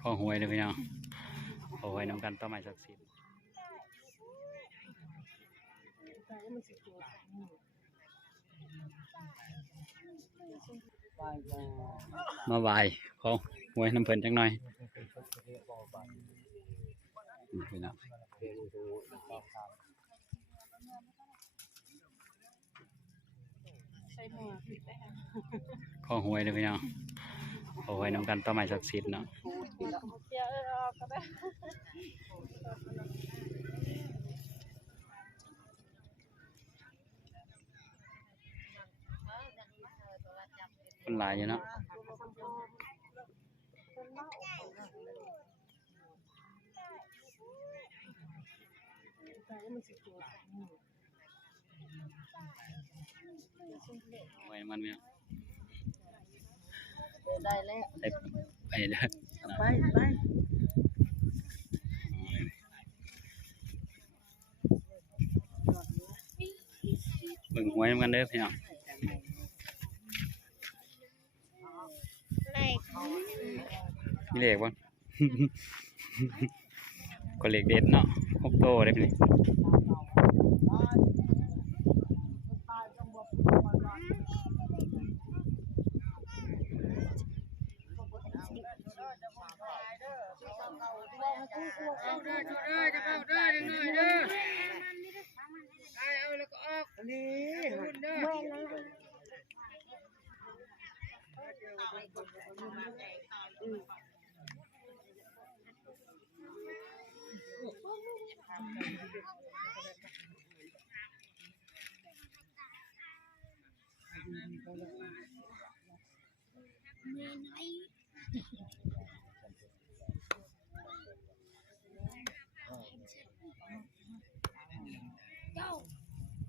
ขอหวยเลยพี่น้องขอหวยนำกันต่อใหม่สักสิบมาไหวขอหวยน้ำเพิ่นจังหน่อยพี่น้องขอหวยเลยพี่น้องขอหวยนำกันต่อใหม่สักสิบเนาะคนหลายอยู่เนาะหวยมันเนี่ยได้แล้วไปเด้อไปเบิ่งหวยนำกันเด้อพี่น้องมีเลขบ่ ก็เลขเด็ดเนาะ6โตได้พี่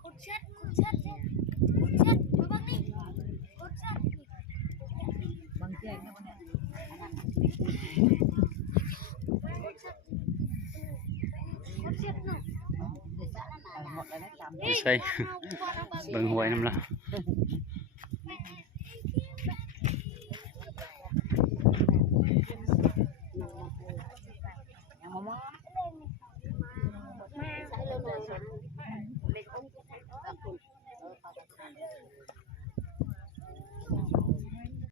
กดแชทมาบ้างนี่กดแชทบางแจ้งนะมันเนี่ยใช่เบิ่งหวยนำละ